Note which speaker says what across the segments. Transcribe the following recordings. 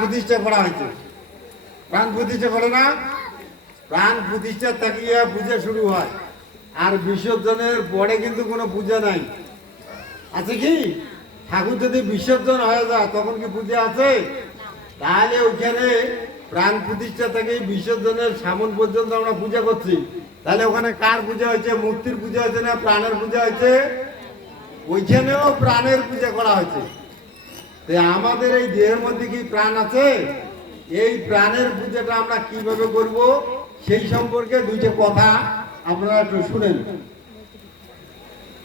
Speaker 1: প্রতিষ্ঠা করা হয়েছে। প্রাণ প্রতিষ্ঠা করে না? প্রাণ প্রতিষ্ঠা থাকিয়া পূজা শুরু হয়। আর বিসর্জনের পরে কিন্তু কোনো পূজা নাই। আছে কি? ঠাকুর যদি বিসর্জন হয়ে যায়, তখন কি পূজা আছে? তাহলে ওইখানে প্রাণ প্রতিষ্ঠা থেকে বিসর্জনের সামন পর্যন্ত আমরা পূজা করছি। তাহলে ওখানে কার পূজা হয়েছে? মূর্তির পূজা হয়েছে না প্রাণের পূজা হয়েছে? ওইখানেও প্রাণের পূজা করা হয়েছে। আমাদের এই দেহের মধ্যে কি প্রাণ আছে? এই প্রাণের পূজাটা আমরা কীভাবে করব? সেই সম্পর্কে দুইটা কথা আপনারা একটু শুনেন।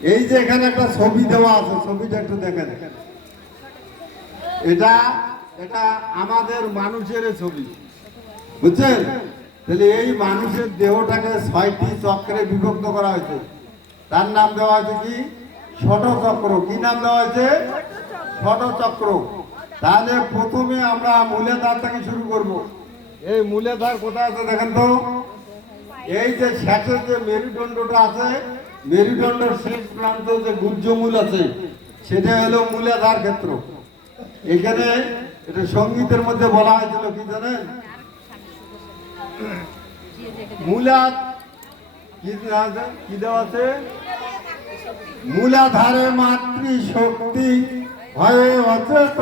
Speaker 1: এই যে এখানে একটা ছবি দেওয়া আছে, ছবিটা একটু দেখেন। এটা এটা আমাদের মানুষের ছবি। বুঝছেন? তাহলে এই মানুষের দেহটাকে ছয়টি চক্রে বিভক্ত করা হয়েছে। তার নাম দেওয়া হয়েছে কি? ষট চক্র। কি নাম দেওয়া হয়েছে? ষট চক্র তাহলে প্রথমে আমরা মূলেধার থেকে শুরু করব। এই মূলেধার কোথায় আছে দেখেন তো? এই যে শেষের যে মেরুদণ্ডটা আছে, মেরুদণ্ডের শেষ প্রান্ত যে গুজ্জমূল আছে সেটা হলো মূলাধার ক্ষেত্র। এখানে এটা সঙ্গীতের মধ্যে বলা হয়েছিল, কি জানেন? মূলাত? কি দেওয়া আছে? মূলাধারে মাতৃ শক্তি ভয়ে অচেত।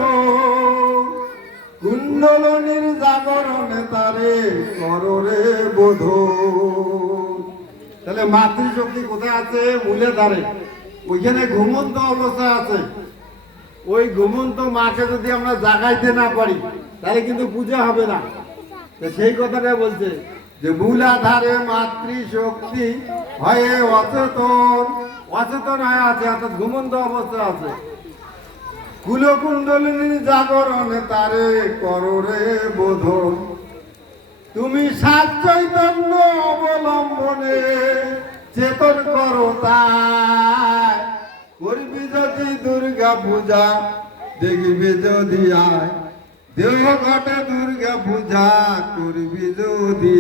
Speaker 1: কুণ্ডলনির জাগরণে তারে কররে বোধ। তাহলে মাতৃশক্তি কোথায় আছে? মূলে ধারে। ওইখানে ঘুমন্ত অবস্থা আছে। ওই ঘুমন্ত মাকে যদি আমরা জাগাইতে না পারি, তাহলে কিন্তু পূজা হবে না। সেই কথাটা বলছে যে মূলাধারে মাতৃশক্তি হয়ে অচেতন। অচেতন হয়ে আছে, অর্থাৎ ঘুমন্ত অবস্থা আছে। কুলকুণ্ডলিনী জাগরণে তারে কররে বোধন। তুমি সাত চৈতন্য অবলম্বনে চেতন করো তাই। করবি যদি দুর্গা পূজা, দেখবি যদি আয়। দেহ ঘটে দুর্গা পূজা, করবি যদি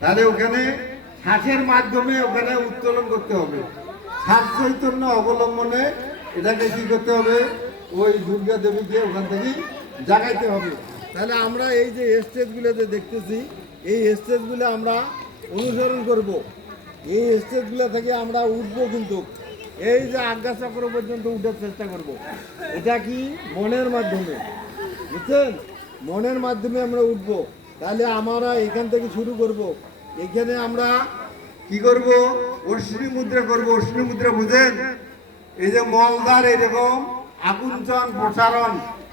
Speaker 1: তাহলে ওখানে শ্বাসের মাধ্যমে ওখানে উত্তোলন করতে হবে। শ্বাস চৈতন্য অবলম্বনে এটাকে কি করতে হবে? ওই দুর্গা দেবীকে ওখান থেকে জাগাইতে হবে। তাহলে আমরা এই যে স্টেজগুলো যে দেখতেছি, এই স্টেজগুলো আমরা অনুসরণ করব। এই স্টেজগুলো থেকে আমরা উঠবো কিন্তু এই যে আজ্ঞা চক্র পর্যন্ত উঠার চেষ্টা করব। এটা কি? মনের মাধ্যমে। বুঝছেন? মনের মাধ্যমে আমরা উঠব। তাহলে আমরা এখান থেকে শুরু করব। এখানে আমরা কি করব? অশ্বিনী মুদ্রা করব। অশ্বিনী মুদ্রা বুঝেন? এই যে মলদার এরকম আকুঞ্চন, প্রসারণ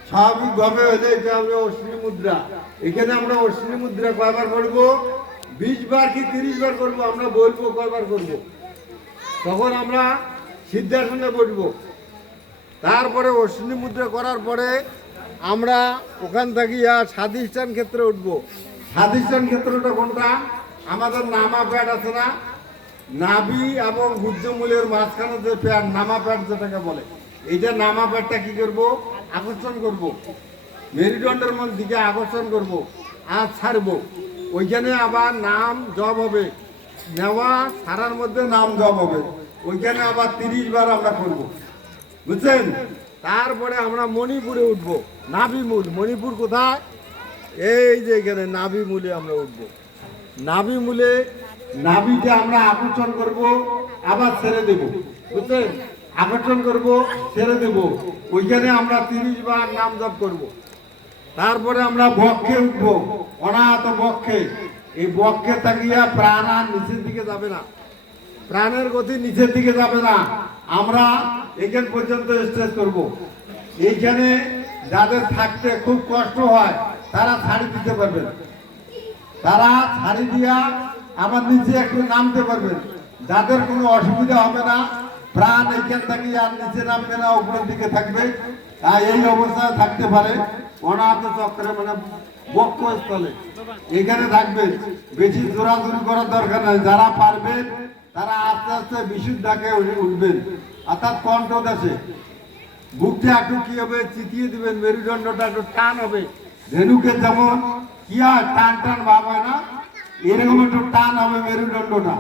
Speaker 1: স্বাভাবিকভাবে হলে এটা হবে অশ্বিনী মুদ্রা। এখানে আমরা অশ্বিনী মুদ্রা কয়বার করব? বিশ বার কি তিরিশ বার করব? আমরা বলব কয়বার করব? তখন আমরা সিদ্ধাসনে বসবো। তারপরে অশ্বিনী মুদ্রা করার পরে আমরা ওখান থেকে আর স্বাধিষ্ঠান ক্ষেত্রে উঠবো। স্বাধিষ্ঠান ক্ষেত্রটা কোনটা? আমাদের নামা প্যাড আছে না? নাভি এবং গুজ্জমূলের মাঝখানে যে প্যাড নামা প্যাড যেটাকে বলে এইটা নামা প্যাডটা কি করব? আকর্ষণ করব। মেরুদণ্ডের মধ্যে দিকে আকর্ষণ করব আর ছাড়বো। ওইখানে আবার নাম জব হবে। নেওয়া ছাড়ার মধ্যে নাম জব হবে। ওইখানে আবার তিরিশ বার আমরা করব। বুঝছেন? তারপরে আমরা মণিপুরে উঠব। নাভিমূল মণিপুর কোথায়? এই যে এখানে নাভিমূলে আমরা উঠব। নাভিমূলে নাভিটা আমরা আকর্ষণ করব, আবার ছেড়ে দেব। বুঝছেন? আকর্ষণ করব, ছেড়ে দেব। ওইখানে আমরা তিরিশ বার নাম জপ করব। তারপরে আমরা বক্ষে উঠব, অনাহত বক্ষে। এই বক্ষে তাকিয়া প্রাণ আর নিচের দিকে যাবে না। প্রাণের গতি নিচের দিকে যাবে না। আমরা এখান পর্যন্ত স্ট্রেস করব। এইখানে যাদের থাকতে খুব কষ্ট হয়, তারা ছাড়ি দিতে পারবেন তারা ছাড়ি দিয়া আমার নিচে একটু নামতে পারবেন। যাদের কোনো অসুবিধা হবে না, প্রাণ এইখান থেকে আর নিচে নামবে না, উপরের দিকে থাকবে। আর এই অবস্থায় থাকতে পারে। অনাহত চক্রে মানে বক্ষস্থলে। এখানে থাকবে। বেশি জোরাজুরি করার দরকার নাই। যারা পারবেন তারা আস্তে আস্তে বিশুদ্ধাকে উঠবেন। অর্থাৎ কণ্ঠ দেশে বুকটা একটু কি হবে? চিতিয়ে দিবেন। মেরুদণ্ডটা একটু টান হবে। ধেনুকে যেমন, কি হয় টান টান ভাব হয় না। এরকম একটু টান হবে মেরুদণ্ডটা।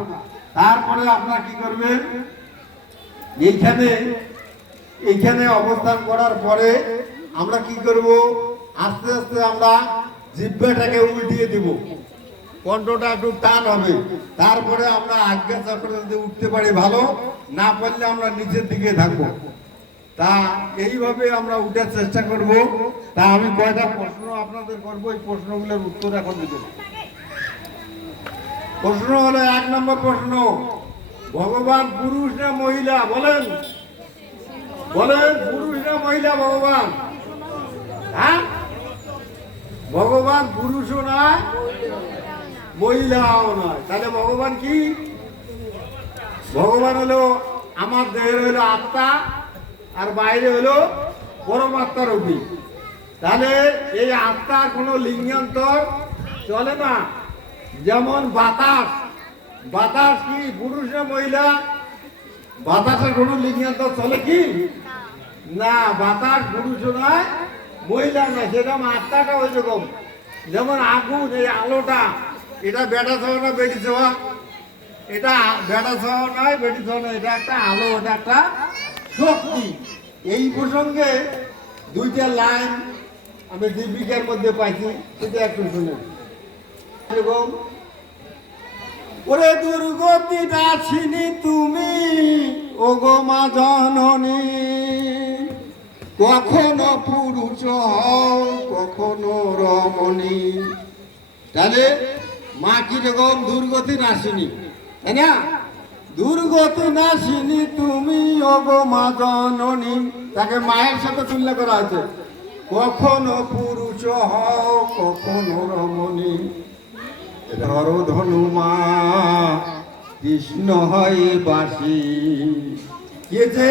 Speaker 1: তারপরে আপনার কি করবেন? এইখানে এইখানে অবস্থান করার পরে আমরা কি করব? আস্তে আস্তে আমরা জিব্বাটাকে উল্টিয়ে দিব। কণ্ঠটা একটু টান হবে। তারপরে আমরা আজ্ঞা চক্র যদি উঠতে পারি ভালো, না পারলে আমরা নিচের দিকে থাকব। তা এইভাবে আমরা উঠার চেষ্টা করব। তা আমি কয়টা প্রশ্ন আপনাদের করব? এই প্রশ্নগুলোর উত্তর এখন দিব প্রশ্ন হলো এক নম্বর প্রশ্ন। ভগবান পুরুষ না মহিলা? বলেন। বলেন, পুরুষ না মহিলা ভগবান? হ্যাঁ? ভগবান পুরুষও নয়, মহিলাও নয়। তাহলে ভগবান কি? ভগবান হলো আমার দেহের হলো আত্মা, আর বাইরে হলো পরমাত্মার অগ্নি। তাহলে এই আত্মার কোনো লিঙ্গান্তর চলে না। যেমন বাতাস বাতাস কি পুরুষ না মহিলা? বাতাসের কোনো লিঙ্গান্তর চলে কি? না, বাতাস পুরুষ নয়, মহিলা নয় সেরকম আত্মাটা ওই রকম। যেমন আগুন, এই আলোটা, এটা বেটা ছাওয়া না বেটি ছাওয়া এটা বেটা ছাওয়া নয় বেটি ছাওয়া নয়, এটা একটা আলো, এটা একটা শক্তি। এই প্রসঙ্গে দুইটা লাইন আমি দীপিকার মধ্যে পাইছি, সেটা একটু শুনে এরকম ওরে দুর্গতি দাসিনী তুমি ও গো মা জননী। কখনো পুরুষ হও, কখনো রমণী। তাহলে মা কীরকম দুর্গতি নাসিনী তাই না? দুর্গতি নাসিনী তুমি অগো মা জননী। তাকে মায়ের সাথে তুলনা করা হয়েছে। কখনো পুরুষ হও, কখনো রমণী। ধনুমা, কৃষ্ণ হয় বাসি কেছে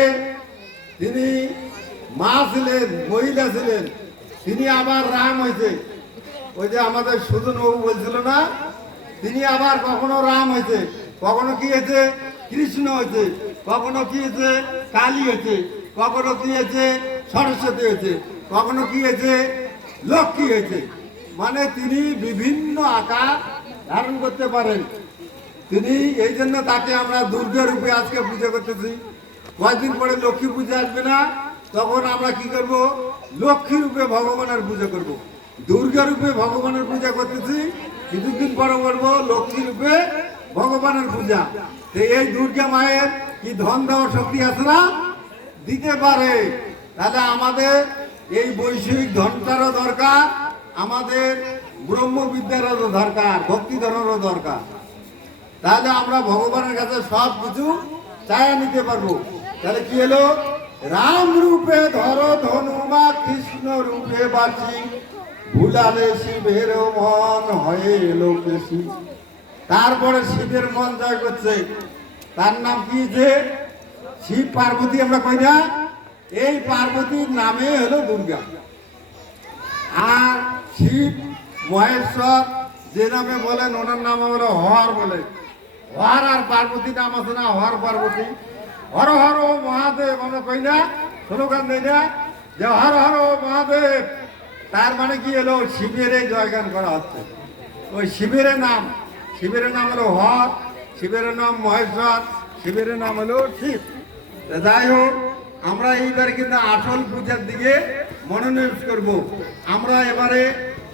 Speaker 1: তিনি মা ছিলেন মহিলা ছিলেন, তিনি আবার রাম হয়েছে। ওই যে আমাদের সুজন বাবু বলছিল না, তিনি আবার কখনো রাম হয়েছে। কখনো কি হয়েছে? কৃষ্ণ হয়েছে। কখনো কি হয়েছে? কালী হয়েছে। কখনো কি হয়েছে? সরস্বতী হয়েছে। কখনো কি হয়েছে? লক্ষ্মী হয়েছে। মানে তিনি বিভিন্ন আকার ধারণ করতে পারেন। তিনি এই জন্য তাকে আমরা দুর্গা রূপে আজকে পূজা করতেছি। কয়েকদিন পরে লক্ষ্মী পূজা আসবে না, তখন আমরা কি করব? লক্ষ্মী রূপে ভগবানের পূজা করব। দুর্গা রূপে ভগবানের পূজা করতেছি, কিছুদিন পরে করব লক্ষ্মী রূপে ভগবানের পূজা। এই দুর্গা মায়ের কি ধন দেওয়ার শক্তি আছে না? দিতে পারে। তাহলে আমাদের এই বৈষয়িক ধনটারও দরকার, আমাদের ব্রহ্মবিদ্যারও দরকার ভক্তি ধনেরও দরকার। তাহলে আমরা ভগবানের কাছে সব কিছু চায়া নিতে পারব। তাহলে কি হলো? রাম রূপে ধর ধনুমা কৃষ্ণ রূপে বাঁচি, ভুলালে শিবের মন হয়ে এলো বেশি তারপরে শিবের মন জয় করছে। তার নাম কি যে? শিব পার্বতী, আমরা কই না? এই পার্বতীর নামে হলো দুর্গা। আর শিব মহেশ্বর যে নামে বলেন, ওনার নাম আমরা হর বলে। হর আর পার্বতী নাম আছে না, হর পার্বতী। হর হর ও মহাদেব, আমরা কই না? স্লোগান দেই না। যে হর হর ও মহাদেব, তার মানে কি এলো? শিবিরে জয়গান করা হচ্ছে। ওই শিবিরের নাম শিবিরের নাম হলো হর শিবের নাম মহেশ্বর শিবিরের নাম হলো শিব। যাই হোক, আমরা এইবার কিন্তু আসল পূজার দিকে মনোনিবেশ করব। আমরা এবারে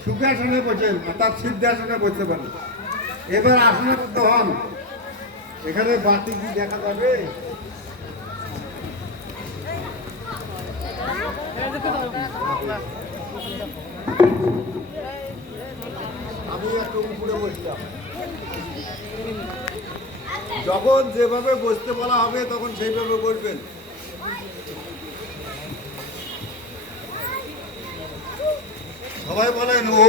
Speaker 1: সুখাসনে বসে, অর্থাৎ সিদ্ধাসনে বসতে পারি। এবার আসনে করতে হন। এখানে বাতি কি দেখা যাবে? আমি যখন যেভাবে বসতে বলা হবে, তখন সেইভাবে বসবেন। সবাই বলেন, ও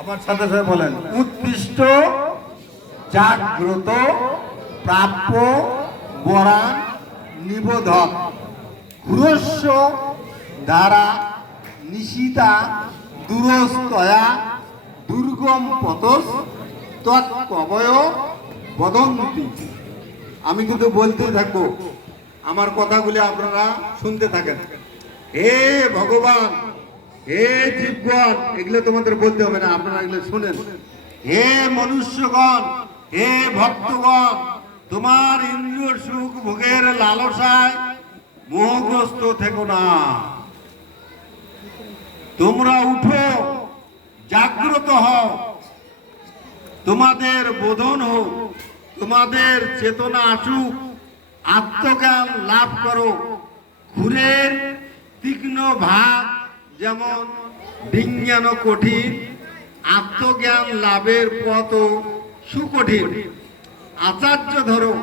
Speaker 1: আমার সাথে সাথে বলেন, উৎকৃষ্ট, জাগ্রত, প্রাপ্য, বরান, নিবোধক, ঘুরস্ব, দ্বারা নিশিতা, দূরস্তয়া, দুর্গম পতস তৎকবয় বদন্তি। আমি কিন্তু বলতে থাকব আমার কথাগুলি আপনারা শুনতে থাকেন। হে ভগবান, হে জীবগণ, এগুলো তোমাদের বলতে হবে না, আপনারা এগুলো শুনেন। হে মনুষ্যগণ, হে ভক্তগণ, তোমার ইন্দ্রিয় সুখ ভোগের লালসায় মোহগ্রস্ত থেকো না। তোমরা উঠো, জাগ্রত হও। তোমাদের বোধন হোক, তোমাদের চেতনা আসুক। আত্মজ্ঞান লাভ করো। ঘুরের তীক্ষ্ণ ভাব যেমন বিজ্ঞান কঠিন, আত্মজ্ঞান লাভের পথ সুকঠিন। আচার্য ধরো,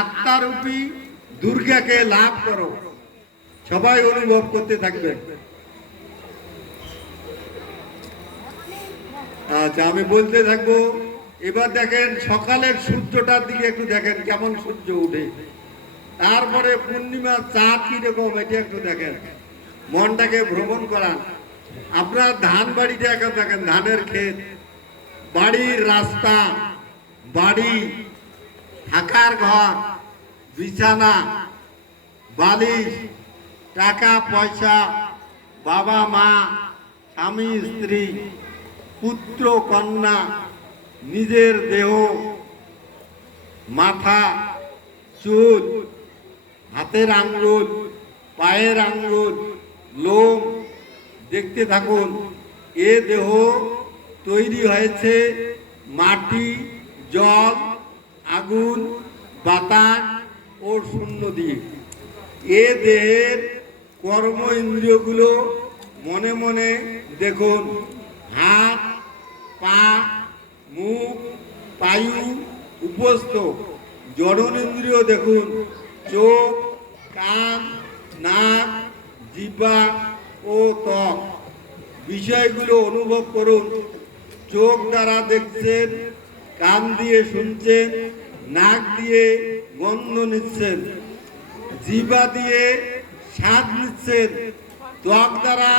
Speaker 1: আত্মারূপী দুর্গাকে লাভ করো। সবাই অনুভব করতে থাকবে। আচ্ছা আমি বলতে থাকব, এবার দেখেন সকালের সূর্যটার দিকে একটু দেখেন কেমন সূর্য উঠে। তারপরে পূর্ণিমা চাঁদ কীরকম এটা একটু দেখেন। মনটাকে ভ্রমণ করান। আপনার ধান বাড়িতে এখন দেখেন, ধানের ক্ষেত, বাড়ির রাস্তা, বাড়ি থাকার ঘর, বিছানা, বালিশ, টাকা, পয়সা, বাবা, মা, স্বামী, স্ত্রী, পুত্র, কন্যা, নিজের দেহ, মাথা, চুল হাতের আঙ্গুল পায়ের আঙ্গুল লোম দেখতে থাকুন, এ দেহ তৈরি হয়েছে মাটি, জল, আগুন, বাতাস ও শূন্য দিয়ে। এ দেহের কর্ম ইন্দ্রিয়গুলো মনে মনে দেখুন। হাত, পা, মুখ পায়ু উপস্থ। জড়নেন্দ্রিয় দেখুন। চোখ কান নাক জিহ্বা ও ত্বক। বিষয়গুলো অনুভব করুন। চোখ দ্বারা দেখছেন, কান দিয়ে শুনছেন, নাক দিয়ে গন্ধ নিচ্ছেন জিবা দিয়ে স্বাদ নিচ্ছেন, ত্বক দ্বারা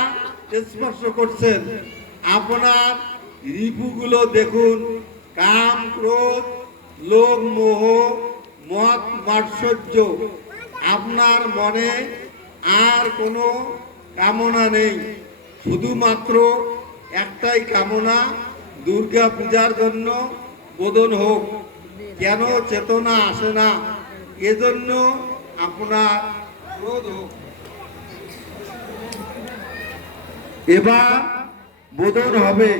Speaker 1: স্পর্শ করছেন। আপনার রিপুগুলো দেখুন। কাম, ক্রোধ, লোভ, মোহ, মত মাৎসর্য আপনার মনে আর কোনো কামনা নেই। শুধুমাত্র একটাই কামনা, দুর্গা পূজার জন্য বোধন হোক। কেন চেতনা আসে না? এজন্য আপনার ক্রোধ হোক। এবার বোধন হবে,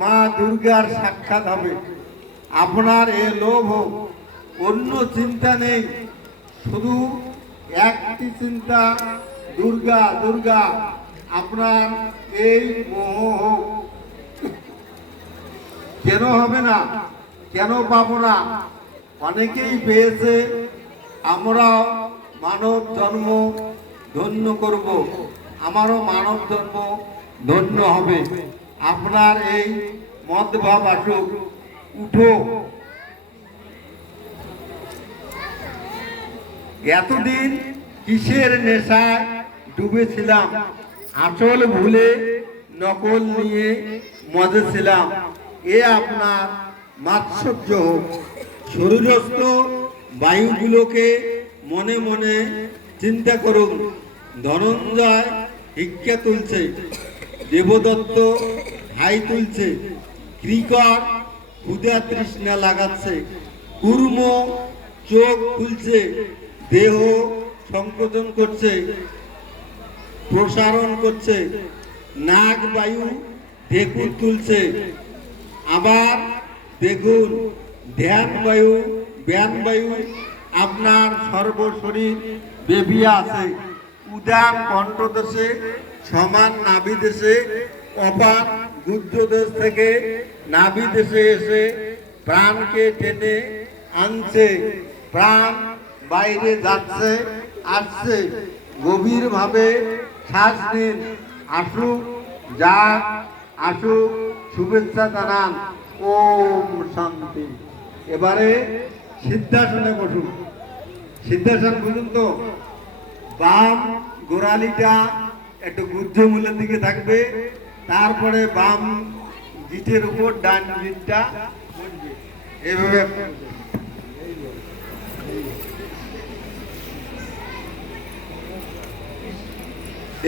Speaker 1: মা দুর্গার সাক্ষাৎ হবে। আপনার এ লোভ হোক, অন্য চিন্তা নেই। শুধু একটি চিন্তা, দুর্গা দুর্গা, আপনার এই মোহ। কেন হবে না? কেন পাবো না? অনেকেই পেয়েছে, আমরাও মানব জন্ম ধন্য করব। আমারও মানব জন্ম ধন্য হবে। আপনার এই মত ভাব আসুক, উঠো। এতদিন কিসের নেশায় ডুবেছিলাম? আসল ভুলে নকল নিয়ে মজে ছিলাম এ আপনার মাৎসর্য হোক। শরীরস্থ বায়ুগুলোকে মনে মনে চিন্তা করুন। ধনঞ্জয় ভিক্ষা তুলছে, দেবদত্ত হাই তুলছে ক্রিকর ক্ষুদা তৃষ্ণা লাগাচ্ছে, কুর্ম চোখ খুলছে দেহ সংকোচন করছে, প্রসারণ করছে, নাক, বায়ু, ঢেকুর তুলছে। আবার দেখুন, ধ্যান বায়ু ব্যান বায়ু, আপনার সর্বশরীর বেবিয়া আছে। উদান কণ্ঠদেশে, সমান নাভি দেশে অপার গুদ্ধদেশ থেকে নাভি দেশে এসে প্রাণকে টেনে আনছে। প্রাণ বাইরে যাচ্ছে, আসছে। গভীরভাবে শ্বাস নিন। আসুক যাক আসুক। শুভেচ্ছা জানান। ওম শান্তি। এবারে সিদ্ধাসনে বসুন। সিদ্ধাসন বুঝুন তো? বাম গোড়ালিটা একটু গুদ্ধমূলের দিকে থাকবে। তারপরে বাম গিটের উপর ডান গিটটা বসবে।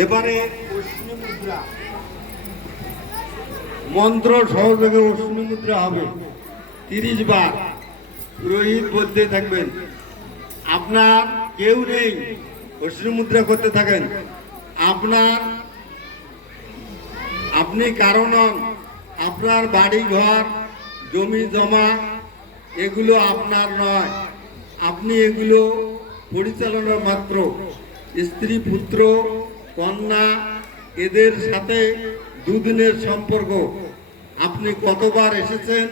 Speaker 1: এবারে মুদ্রা মন্ত্র সহযোগে অশ্মি মুদ্রা হবে। তিরিশ বার। পুরোহিত বলতে থাকবেন, আপনার কেউ নেই অশ্রু মুদ্রা করতে থাকেন। আপনার, আপনি কারণ আপনার বাড়ি ঘর, জমি জমা, এগুলো আপনার নয়। আপনি এগুলো পরিচালনার মাত্র। স্ত্রী, পুত্র কন্যা, এদের সাথে দুদিনের সম্পর্ক। আপনি কতবার এসেছেন,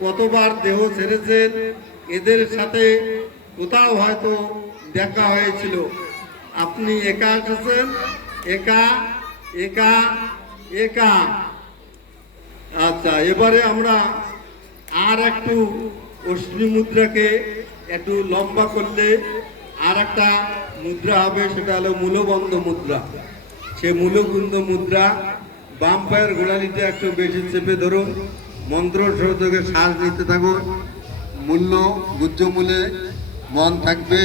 Speaker 1: কতবার দেহ ছেড়েছেন, এদের সাথে কোথাও হয়তো দেখা হয়েছিল। আপনি একা এসেছেন? একা একা একা। আচ্ছা এবারে আমরা আর একটু অশ্মি মুদ্রাকে একটু লম্বা করলে আর একটা মুদ্রা হবে, সেটা হলো মূলবন্ধ মুদ্রা। সে মূলবন্ধ মুদ্রা বাম পায়ের গোড়ালিটা একটু বেশি চেপে ধরুন মন্ত্র সহযোগে শ্বাস নিতে থাকুন মূল্য গুজ্জমূলে মন থাকবে।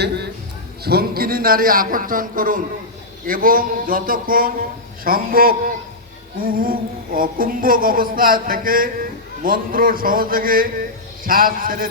Speaker 1: শঙ্কিনী নারী আকর্ষণ করুন এবং যতক্ষণ সম্ভব কুহু ও কুম্ভক অবস্থায় থেকে মন্ত্র সহযোগে শ্বাস ছেড়ে